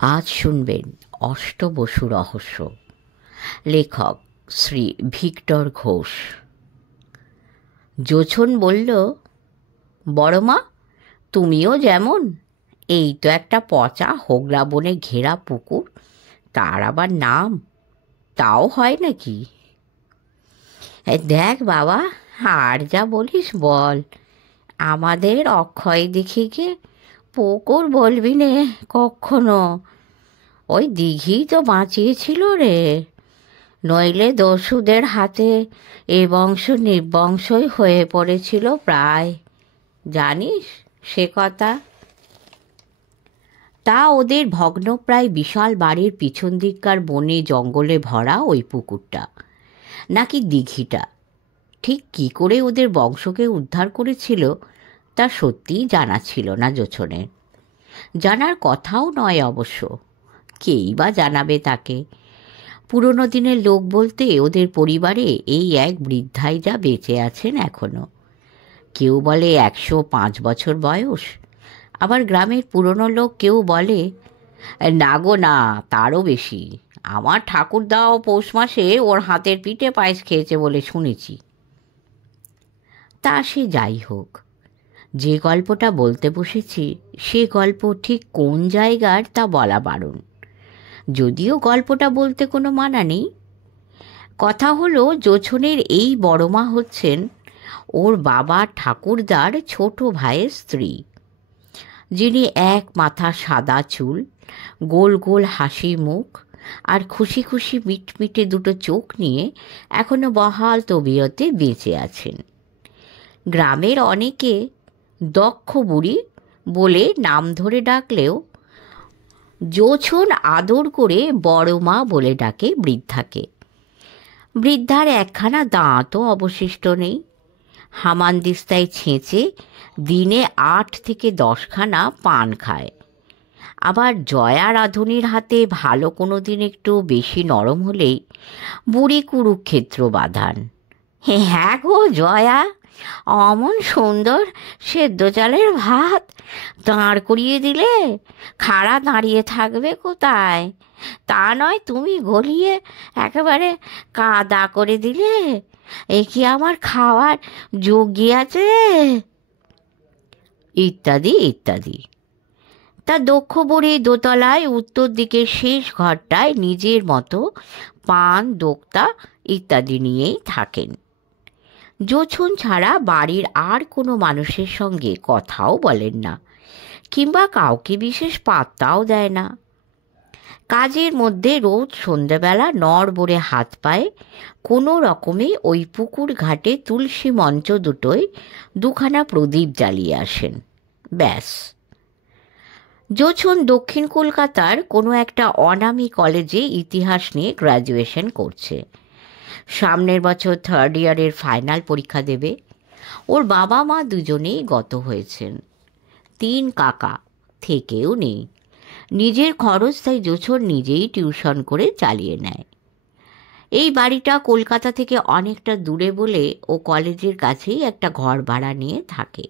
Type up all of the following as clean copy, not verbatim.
আজ শুনবেন অষ্টবসু রহস্য। লেখক শ্রী ভিক্টর ঘোষ। জোছন বলল, বড়মা, তুমিও যেমন, এই তো একটা পচা হোগলা বনে ঘেরা পুকুর, তার আবার নাম, তাও হয় নাকি? দেখ বাবা, আর যা বলিস বল, আমাদের অক্ষয় দিঘিকে পুকুর বলবি নে কখনো। ওই দিঘি তো বাঁচিয়েছিল রে, নইলে দস্যুদের হাতে এ বংশ নির্বংশই হয়ে পড়েছিল প্রায়, জানিস সে কথা? তা ওদের ভগ্নপ্রায় বিশাল বাড়ির পিছন দিককার বনে জঙ্গলে ভরা ওই পুকুরটা নাকি দিঘিটা ঠিক কী করে ওদের বংশকে উদ্ধার করেছিল তা সত্যিই জানা ছিল না জোছনের। জানার কথাও নয় অবশ্য, কেই বা জানাবে তাকে। পুরনো দিনের লোক বলতে ওদের পরিবারে এই এক বৃদ্ধাই যা বেঁচে আছেন এখনো। কেউ বলে 105 বছর বয়স, আবার গ্রামের পুরনো লোক কেউ বলে না গো না, তারও বেশি। আমার ঠাকুরদাও পৌষ মাসে ওর হাতের পিঠে পায়েস খেয়েছে বলে শুনেছি। তা সে যাই হোক, যে গল্পটা বলতে বসেছি সে গল্প ঠিক কোন জায়গার তা বলা বারণ, যদিও গল্পটা বলতে কোনো মানা নেই। কথা হলো, জোছনের এই বড়মা হচ্ছেন ওর বাবা ঠাকুরদার ছোট ভাইয়ের স্ত্রী, যিনি এক মাথা সাদা চুল, গোল গোল হাসি মুখ আর খুশি খুশি মিটমিটে দুটো চোখ নিয়ে এখনো বহাল তবিয়তে বেঁচে আছেন। গ্রামের অনেকে দক্ষ বুড়ি বলে নাম ধরে ডাকলেও জোছন আদর করে বড় মা বলে ডাকে বৃদ্ধাকে। বৃদ্ধার একখানা দাঁতও অবশিষ্ট নেই, হামানদিস্তায় ছেঁচে দিনে 8 থেকে 10 খানা পান খায়। আবার জয়া রাঁধুনির হাতে ভালো কোনো দিন একটু বেশি নরম হলেই বুড়ি কুরুক্ষেত্র বাঁধান। হ্যাঁ গো জয়া, অমন সুন্দর সেদ্ধ চালের ভাত দাঁড় করিয়ে দিলে খাড়া দাঁড়িয়ে থাকবে কোথায়? তা নয় তুমি গলিয়ে একেবারে কাদা করে দিলে, এ কি আমার খাওয়ার যোগ্য আছে? ইত্যাদি ইত্যাদি। তা দক্ষ বুড়ি দোতলায় উত্তর দিকের শেষ ঘরটায় নিজের মতো পান দোক্তা ইত্যাদি নিয়েই থাকেন। জোছন ছাড়া বাড়ির আর কোনো মানুষের সঙ্গে কথাও বলেন না, কিংবা কাউকে বিশেষ পাত্তাও দেয় না। কাজের মধ্যে রোজ সন্ধ্যাবেলা নড়বড়ে হাত পায়ে কোনো রকমে ওই পুকুর ঘাটে তুলসী মঞ্চ দুটোয় 2খানা প্রদীপ জ্বালিয়ে আসেন, ব্যাস। জোছন দক্ষিণ কলকাতার কোনো একটা অনামী কলেজে ইতিহাস নিয়ে গ্র্যাজুয়েশন করছে। সামনের বছর 3rd ইয়ারের ফাইনাল পরীক্ষা দেবে। ওর বাবা মা দুজনেই গত হয়েছেন, 3 কাকা থেকেও নেই। নিজের খরচ তাই জোছন নিজেই টিউশন করে চালিয়ে নেয়। এই বাড়িটা কলকাতা থেকে অনেকটা দূরে বলে ও কলেজের কাছেই একটা ঘর ভাড়া নিয়ে থাকে,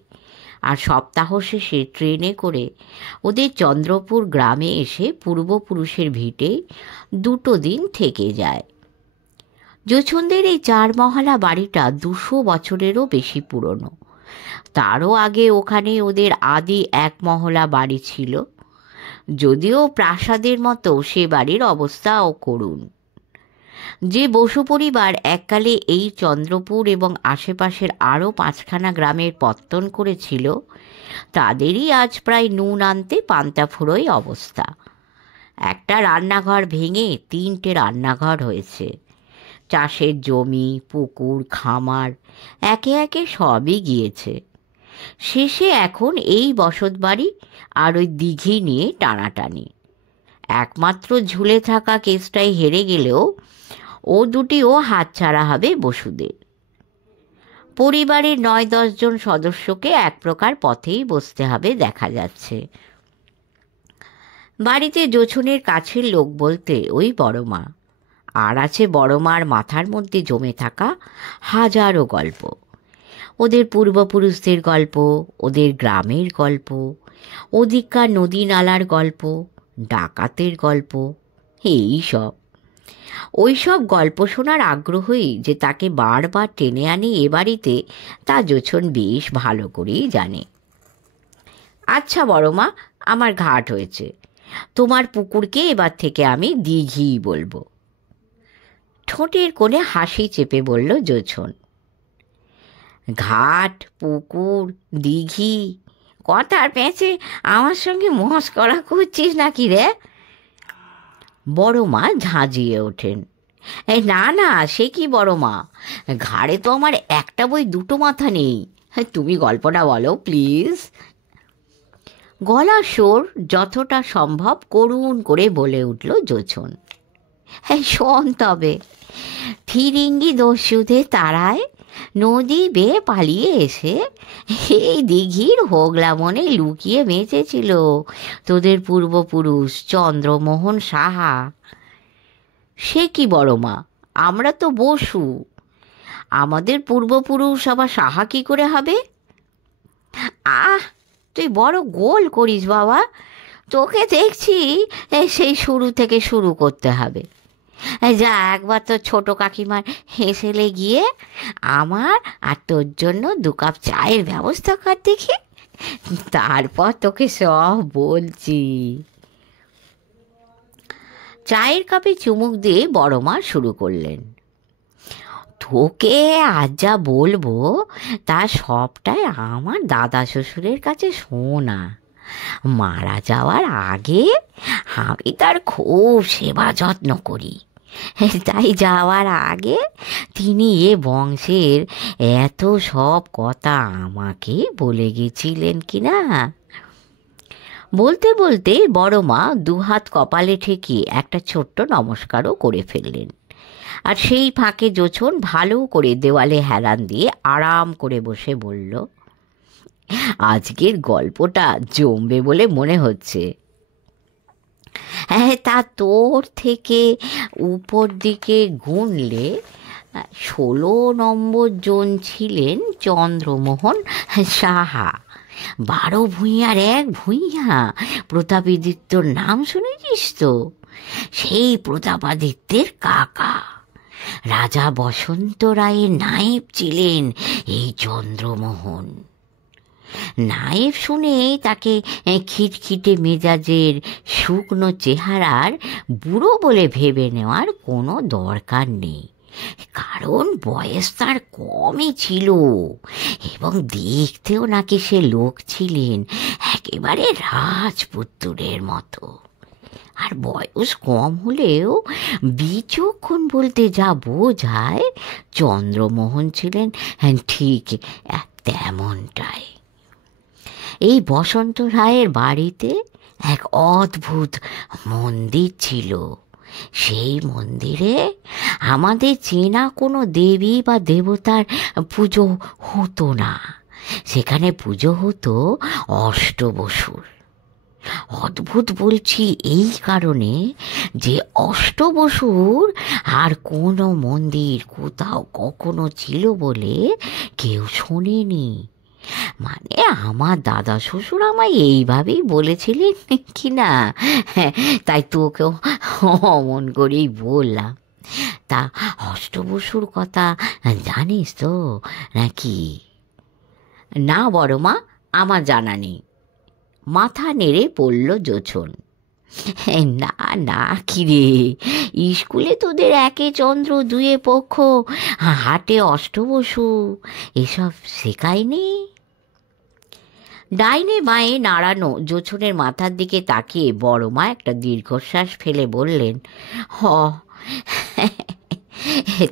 আর সপ্তাহ শেষে ট্রেনে করে ওদের চন্দ্রপুর গ্রামে এসে পূর্বপুরুষের ভিটে 2 দিন থেকে যায়। জোছনদের এই 4 মহলা বাড়িটা 200 বছরেরও বেশি পুরনো। তারও আগে ওখানে ওদের আদি 1 মহলা বাড়ি ছিল, যদিও প্রাসাদের মতো সে বাড়ির অবস্থাও করুণ। যে বসু পরিবার এককালে এই চন্দ্রপুর এবং আশেপাশের আরও 5খানা গ্রামের পত্তন করেছিল, তাদেরই আজ প্রায় নুন আনতে পান্তা ফুরোয় অবস্থা। একটা রান্নাঘর ভেঙে 3টে রান্নাঘর হয়েছে। চাষের জমি, পুকুর, খামার একে একে সবই গিয়েছে। শেষে এখন এই বসতবাড়ি আর ওই দিঘি নিয়ে টানাটানি। একমাত্র ঝুলে থাকা কেসটাই হেরে গেলেও ও দুটিও হাতছাড়া হবে বসুদের। পরিবারের 9-10 জন সদস্যকে এক প্রকার পথেই বসতে হবে দেখা যাচ্ছে। বাড়িতে জোছনের কাছের লোক বলতে ওই বড়মা, আর আছে বড়মার মাথার মধ্যে জমে থাকা হাজারো গল্প। ওদের পূর্বপুরুষদের গল্প, ওদের গ্রামের গল্প, ওদিককার নদী নালার গল্প, ডাকাতের গল্প, এই সব। ওই সব গল্প শোনার আগ্রহই যে তাকে বারবার টেনে আনে এ বাড়িতে, তা জোছন বেশ ভালো করেই জানে। আচ্ছা বড় মা, আমার ঘাট হয়েছে, তোমার পুকুরকে এবার থেকে আমি দিঘি বলবো। ঠোঁটের কোণে হাসি চেপে বলল জোছন। ঘাট, পুকুর, দিঘি, কথার পেঁচে আমার সঙ্গে মস্করা করছিস নাকি রে? বড় মা ঝাঁঝিয়ে ওঠেন। না না, সে কি বড় মা, ঘাড়ে তো আমার একটা বই দুটো মাথা নেই, তুমি গল্পটা বলো প্লিজ। গলার সুর যতটা সম্ভব করুণ করে বলে উঠল জোছন। শোন তবে। ফিরিঙ্গি দস্যুদের তারায় নদী বেয়ে পালিয়ে এসে এই দিঘির হোগলা মনে লুকিয়ে বেঁচেছিল তোদের পূর্বপুরুষ চন্দ্রমোহন সাহা। সে কি বড় মা, আমরা তো বসু, আমাদের পূর্বপুরুষ আবার সাহা কি করে হবে? আহ, তুই বড় গোল করিস বাবা, তোকে দেখছি সেই শুরু থেকে শুরু করতে হবে। যা একবার তো ছোট কাকিমার হেসেলে গিয়ে আমার আর তোর জন্য 2 কাপ চায়ের ব্যবস্থা কর দেখি, তারপর তোকে সব বলছি। চায়ের কাপে চুমুক দিয়ে বড় মা শুরু করলেন। তোকে আজ যা বলবো তা সবটাই আমার দাদা শ্বশুরের কাছে শোনা। মারা যাওয়ার আগে আমি তার খুব সেবা যত্ন করি, তাই যাওয়ার আগে তিনি এ বংশের এত সব কথা আমাকে বলে গেছিলেন কিনা। বলতে বলতে বড় মা 2 হাত কপালে ঠেকিয়ে একটা ছোট্ট নমস্কারও করে ফেললেন। আর সেই ফাঁকে জোছন ভালো করে দেওয়ালে হেলান দিয়ে আরাম করে বসে বলল, আজকের গল্পটা জমবে বলে মনে হচ্ছে। তা তোর থেকে উপর দিকে গুনলে 16 নম্বর জন ছিলেন চন্দ্রমোহন সাহা। 12 ভূঁইয়ার এক ভূঁইয়া প্রতাপাদিত্যর নাম শুনেছিস তো? সেই প্রতাপাদিত্যের কাকা রাজা বসন্ত রায়ের নায়েব ছিলেন এই চন্দ্রমোহন। নায়েব শুনেই তাকে খিটখিটে মেজাজের শুকনো চেহারার বুড়ো বলে ভেবে নেওয়ার কোনো দরকার নেই, কারণ বয়স তার কমই ছিল এবং দেখতেও নাকি সে লোক ছিলেন একেবারে রাজপুত্রের মতো। আর বয়স কম হলেও বিচক্ষণ বলতে যা বোঝায়, চন্দ্রমোহন ছিলেন ঠিক তেমনটাই। এই বসন্ত রায়ের বাড়িতে এক অদ্ভুত মন্দির ছিল। সেই মন্দিরে আমাদের চেনা কোনো দেবী বা দেবতার পুজো হতো না, সেখানে পুজো হতো অষ্টবসুর। অদ্ভুত বলছি এই কারণে যে অষ্টবসুর আর কোনো মন্দির কোথাও কখনো ছিল বলে কেউ শোনেনি। মানে আমার দাদা শ্বশুর আমায় এইভাবেই বলেছিলেন কি না, তাই তোকেও অমন করেই বললাম। তা অষ্টবসুর কথা জানিস তো নাকি? না বড় মা, আমার জানা নেই। মাথা নেড়ে পড়ল জোছন। না না, কিরে, স্কুলে তোদের 1 চন্দ্র 2 পক্ষ, হাটে অষ্টবসু এসব শেখায়নি? ডাইনে বাঁয়ে নাড়ানো জোছনের মাথার দিকে তাকিয়ে বড় মা একটা দীর্ঘশ্বাস ফেলে বললেন,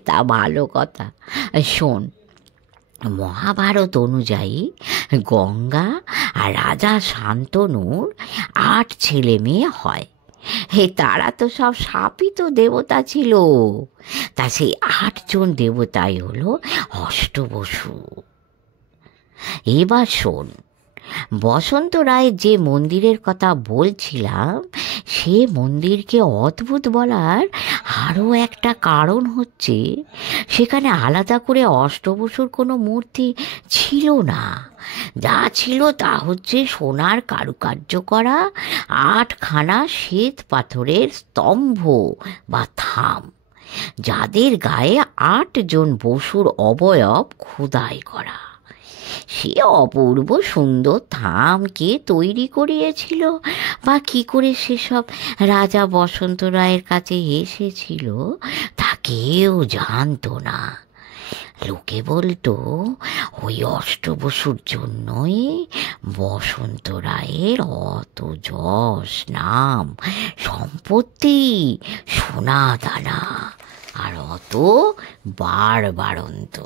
তা ভালো কথা। শোন, মহাভারত অনুযায়ী গঙ্গা আর রাজা শান্তনুর 8 ছেলে মেয়ে হয়। তারা তো সব শাপিত দেবতা ছিল। তা সেই 8 জন দেবতাই হলো অষ্টবসু। এবার শোন, বসন্ত রায় যে মন্দিরের কথা বলছিলাম সে মন্দিরকে অদ্ভুত বলার আরও একটা কারণ হচ্ছে, সেখানে আলাদা করে অষ্টবসুর কোনো মূর্তি ছিল না। যা ছিল তা হচ্ছে সোনার কারুকার্য করা 8খানা শ্বেত পাথরের স্তম্ভ বা থাম, যাদের গায়ে 8জন বসুর অবয়ব খোদাই করা। সে অপূর্ব সুন্দর থাম কে তৈরি করিয়েছিল বা কি করে সেসব রাজা বসন্ত রায়ের কাছে এসেছিল তা কেউ জানতো না। লোকে বলতো ওই অষ্টবসুর জন্যই বসন্ত রায়ের অত যশ, নাম, সম্পত্তি, সোনা দানা আর অত বাড়বাড়ন্ত।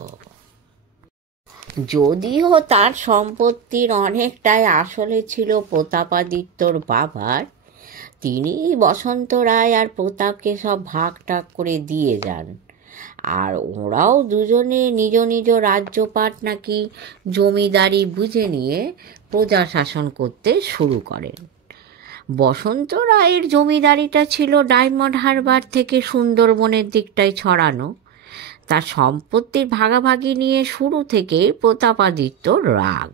যদিও তার সম্পত্তির অনেকটাই আসলে ছিল প্রতাপাদিত্যর বাবার, তিনি বসন্ত রায় আর প্রতাপকে সব ভাগ টাগ করে দিয়ে যান। আর ওরাও দুজনে নিজ নিজ রাজ্যপাট নাকি জমিদারি বুঝে নিয়ে প্রজা শাসন করতে শুরু করেন। বসন্ত রায়ের জমিদারিটা ছিল ডায়মন্ড হারবার থেকে সুন্দরবনের দিকটায় ছড়ানো। তার সম্পত্তির ভাগাভাগি নিয়ে শুরু থেকে প্রতাপাদিত্যর রাগ।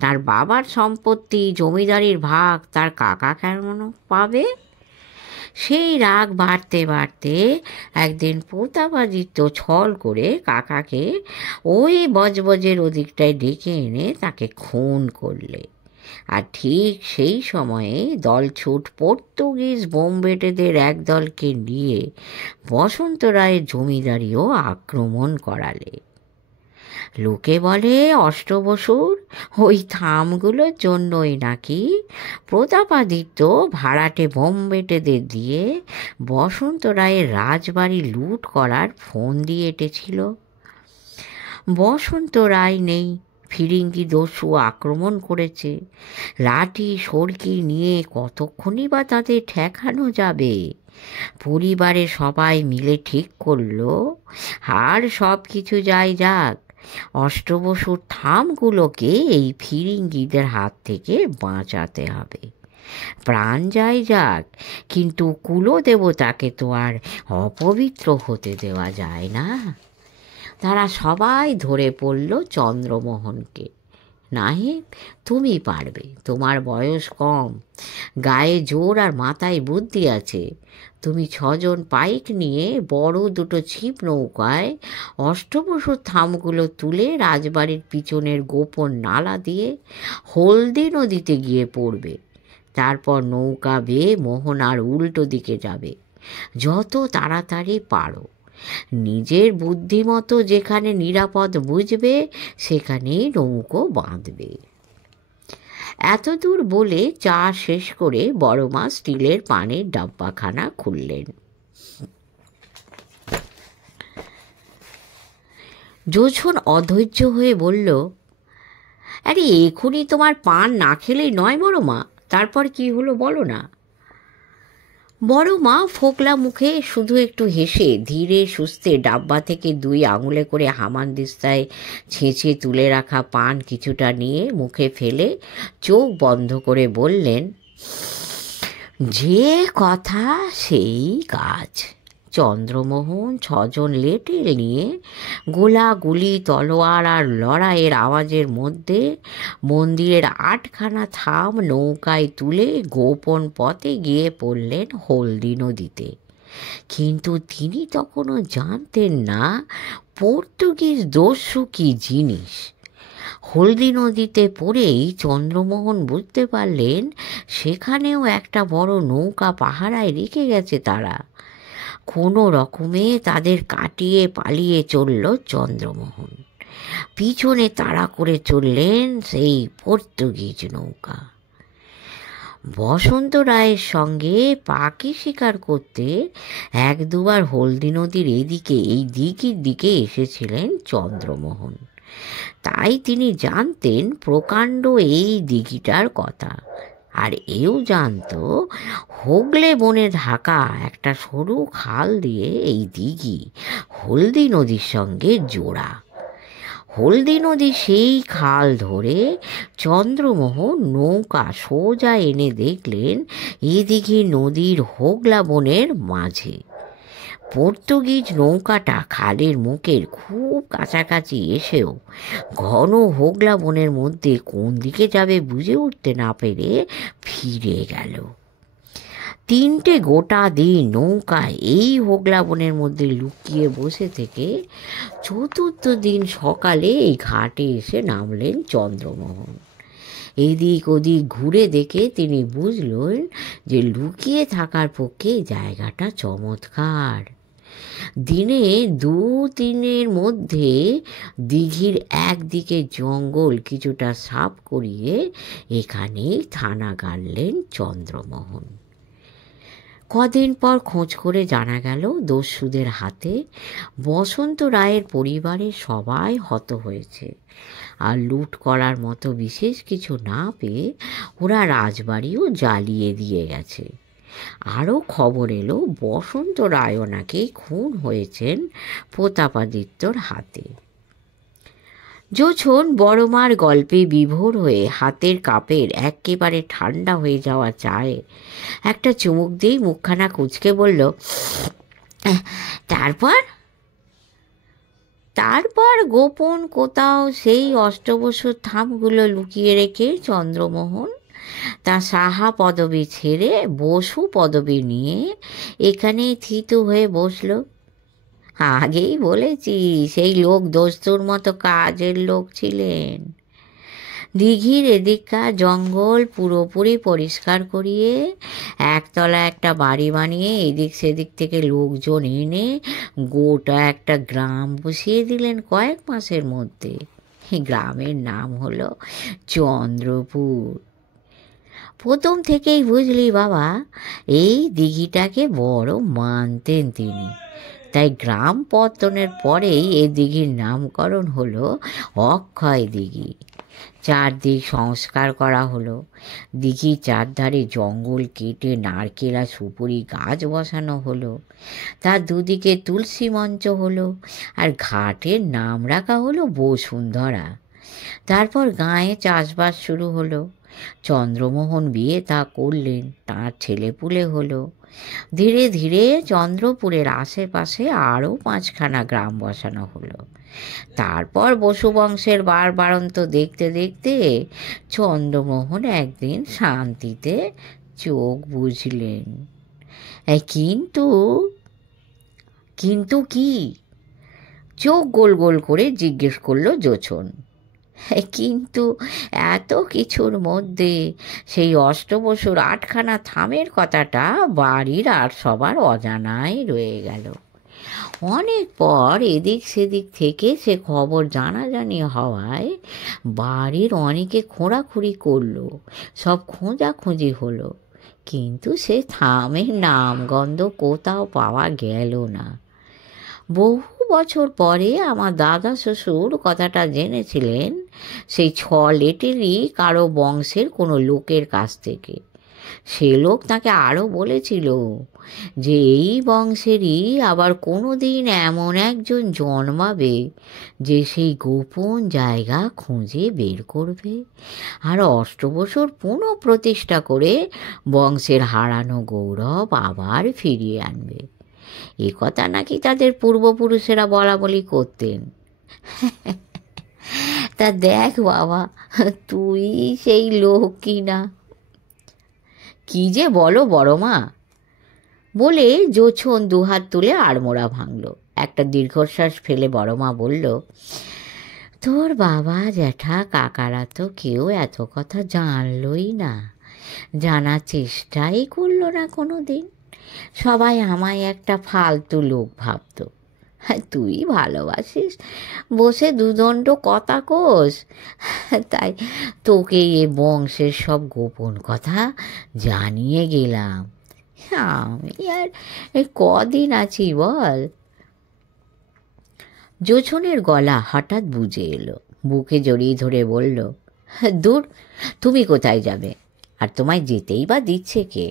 তার বাবার সম্পত্তি, জমিদারির ভাগ তার কাকা কেমন পাবে? সেই রাগ বাড়তে বাড়তে একদিন প্রতাপাদিত্য ছল করে কাকাকে ওই বজবজের ওদিকটায় ডেকে এনে তাকে খুন করলে। আর ঠিক সেই সময়ে দলছুট পর্তুগিজ বোমবেটেদের একদলকে নিয়ে বসন্ত রায়ের জমিদারিও আক্রমণ করালে। লোকে বলে অষ্টবসুর ওই থামগুলোর জন্যই নাকি প্রতাপাদিত্য ভাড়াটে বোমবেটেদের দিয়ে বসন্ত রায়ের রাজবাড়ি লুট করার ফোন দিয়ে এঁটেছিল। বসন্ত রায় নেই, ফিরিঙ্গি দস্যু আক্রমণ করেছে। লাঠি সড়কি নিয়ে কতক্ষণই বা তাদের ঠেকানো যাবে? পরিবারে সবাই মিলে ঠিক করলো আর সব কিছু যাই যাক, অষ্টবসুর থামগুলোকে এই ফিরিঙ্গিদের হাত থেকে বাঁচাতে হবে। প্রাণ যাই যাক, কিন্তু কুলদেবতাকে তো আর অপবিত্র হতে দেওয়া যায় না। তারা সবাই ধরে পড়ল চন্দ্রমোহনকে। নাহিব, তুমি পারবে, তোমার বয়স কম, গায়ে জোর আর মাথায় বুদ্ধি আছে। তুমি 6জন পাইক নিয়ে বড় 2টো ছিপ নৌকায় অষ্টবসুর থামগুলো তুলে রাজবাড়ির পিছনের গোপন নালা দিয়ে হলদি নদীতে গিয়ে পড়বে। তারপর নৌকা বেয়ে মোহনার উল্টো দিকে যাবে। যত তাড়াতাড়ি পারো। নিজের বুদ্ধিমতো যেখানে নিরাপদ বুঝবে সেখানেই নৌকো বাঁধবে। এতদূর বলে চা শেষ করে বড়মা স্টিলের পানের ডাব্বাখানা খুললেন। যোছন অধৈর্য হয়ে বলল, আরে এখনই তোমার পান না খেলেই নয় বড়মা, তারপর কি হলো বলো না। বড় মা ফোকলা মুখে শুধু একটু হেসে ধীরে সুস্থে ডাব্বা থেকে 2 আঙুলে করে হামানদিস্তায় ছেঁচে তুলে রাখা পান কিছুটা নিয়ে মুখে ফেলে চোখ বন্ধ করে বললেন, যে কথা সেই কাজ। চন্দ্রমোহন 6জন লেটেল নিয়ে গোলাগুলি, তলোয়ার আর লড়াইয়ের আওয়াজের মধ্যে মন্দিরের 8খানা থাম নৌকায় তুলে গোপন পথে গিয়ে পড়লেন হলদি নদীতে। কিন্তু তিনি তখনও জানতেন না পর্তুগিজ দস্যু কি জিনিস। হলদি নদীতে পড়েই চন্দ্রমোহন বুঝতে পারলেন সেখানেও একটা বড় নৌকা পাহারায় রেখে গেছে তারা। কোনো রকমে তাদের কাটিয়ে পালিয়ে চলল চন্দ্রমোহন। পিছনে তাড়া করে চললেন সেই পর্তুগিজ নৌকা। বসন্ত রায়ের সঙ্গে পাখি শিকার করতে 1-2বার হলদি নদীর এদিকে এই দিকের দিকে এসেছিলেন চন্দ্রমোহন। তাই তিনি জানতেন প্রকাণ্ড এই দিঘিটার কথা। আর এও জানত হোগলে বনে ঢাকা একটা সরু খাল দিয়ে এই দিঘি হলদি নদীর সঙ্গে জোড়া। হলদি নদী সেই খাল ধরে চন্দ্রমোহন নৌকা সোজা এনে দেখলেন এদিকে নদীর হোগলা বনের মাঝে। পর্তুগিজ নৌকাটা খালের মুখের খুব কাছাকাছি এসেও ঘন হোগলা বনের মধ্যে কোন দিকে যাবে বুঝে উঠতে না পেরে ফিরে গেল। 3টে গোটা দিন নৌকায় এই হোগলা বনের মধ্যে লুকিয়ে বসে থেকে 4র্থ দিন সকালে এই ঘাটে এসে নামলেন চন্দ্রমোহন। এদিক ওদিক ঘুরে দেখে তিনি বুঝলেন যে লুকিয়ে থাকার পক্ষে জায়গাটা চমৎকার। দিনে 2-3-এর মধ্যে দিঘির একদিকে জঙ্গল কিছুটা সাফ করিয়ে এখানেই থানা গাড়লেন চন্দ্রমোহন। কদিন পর খোঁজ করে জানা গেল দস্যুদের হাতে বসন্ত রায়ের পরিবারের সবাই হত হয়েছে, আর লুট করার মতো বিশেষ কিছু না পেয়ে ওরা রাজবাড়িও জ্বালিয়ে দিয়ে গেছে। আরও খবর এলো বসন্ত রায়ও নাকি খুন হয়েছেন প্রতাপাদিত্যর হাতে। জোছন বড়মার গল্পে বিভোর হয়ে হাতের কাপের একেবারে ঠান্ডা হয়ে যাওয়া চায়ে একটা চুমুক দিয়েই মুখখানা কুঁচকে বলল, তারপর গোপন কোথাও সেই অষ্টবসুর থামগুলো লুকিয়ে রেখে চন্দ্রমোহন তার সাহা পদবি ছেড়ে বসু পদবি নিয়ে এখানে থিতু হয়ে বসল। আগেই বলেছি সেই লোক দস্তুর মতো কাজের লোক ছিলেন। দিঘির এদিককার জঙ্গল পুরোপুরি পরিষ্কার করিয়ে একতলা একটা বাড়ি বানিয়ে এদিক সেদিক থেকে লোকজন এনে গোটা একটা গ্রাম বসিয়ে দিলেন কয়েক মাসের মধ্যে। গ্রামের নাম হলো চন্দ্রপুর। প্রথম থেকেই বুঝলি বাবা, এই দিঘিটাকে বড় মানতেন তিনি, তাই গ্রাম পত্তনের পরেই এই দিঘির নামকরণ হলো অক্ষয় দিঘি। চারদিক সংস্কার করা হলো, দিঘির চারধারে জঙ্গল কেটে নারকেল আর সুপুরি গাছ বসানো হলো, তার দুদিকে তুলসী মঞ্চ হলো, আর ঘাটের নাম রাখা হলো বসুন্ধরা। তারপর গাঁয়ে চাষবাস শুরু হলো। চন্দ্রমোহন বিয়ে তা করলেন, তার ছেলেপুলে হলো। ধীরে ধীরে চন্দ্রপুরের আশেপাশে আরও 5খানা গ্রাম বসানো হলো। তারপর বসু বংশের বাড়ন্ত দেখতে দেখতে চন্দ্রমোহন একদিন শান্তিতে চোখ বুঝলেন। কিন্তু কি? চোখ গোল গোল করে জিজ্ঞেস করলো জোছন। কিন্তু এত কিছুর মধ্যে সেই অষ্টবসুর 8খানা থামের কথাটা বাড়ির আর সবার অজানাই রয়ে গেল। অনেক পর এদিক সেদিক থেকে সে খবর জানাজানি হওয়ায় বাড়ির অনেকে খোঁড়াখুড়ি করলো, সব খোঁজাখুঁজি হলো, কিন্তু সে থামের নামগন্ধ কোথাও পাওয়া গেল না। বহু বছর পরে আমার দাদা শ্বশুর কথাটা জেনেছিলেন সেই 6 লেটেরই কারো বংশের কোনো লোকের কাছ থেকে। সে লোক তাকে আরও বলেছিল যে এই বংশেরই আবার কোনো দিন এমন একজন জন্মাবে যে সেই গোপন জায়গা খুঁজে বের করবে আর অষ্টবসুর পুনঃপ্রতিষ্ঠা করে বংশের হারানো গৌরব আবার ফিরিয়ে আনবে। এ কথা নাকি তাদের পূর্বপুরুষেরা বলা বলি করতেন। তা দেখ বাবা, তুই সেই লোক কি না? কি যে বলো বড় মা, বলে জোছন দুহাত তুলে আড়মোড়া ভাঙল। একটা দীর্ঘশ্বাস ফেলে বড় মা বলল, তোর বাবা জ্যাঠা কাকারা তো কেউ এত কথা জানলই না, জানার চেষ্টাই করলো না কোনো দিন। সবাই আমায় একটা ফালতু লোক ভাবত। তুই ভালোবাসিস বসে দুদণ্ড কথা কোস, তাই তোকে এ বংশের সব গোপন কথা জানিয়ে গেলাম। আমি আর কদিন আছি বল? জোছনের গলা হঠাৎ বুঝে এলো, বুকে জড়িয়ে ধরে বলল, দূর, তুমি কোথায় যাবে? আর তোমায় যেতেই বা দিচ্ছে কে?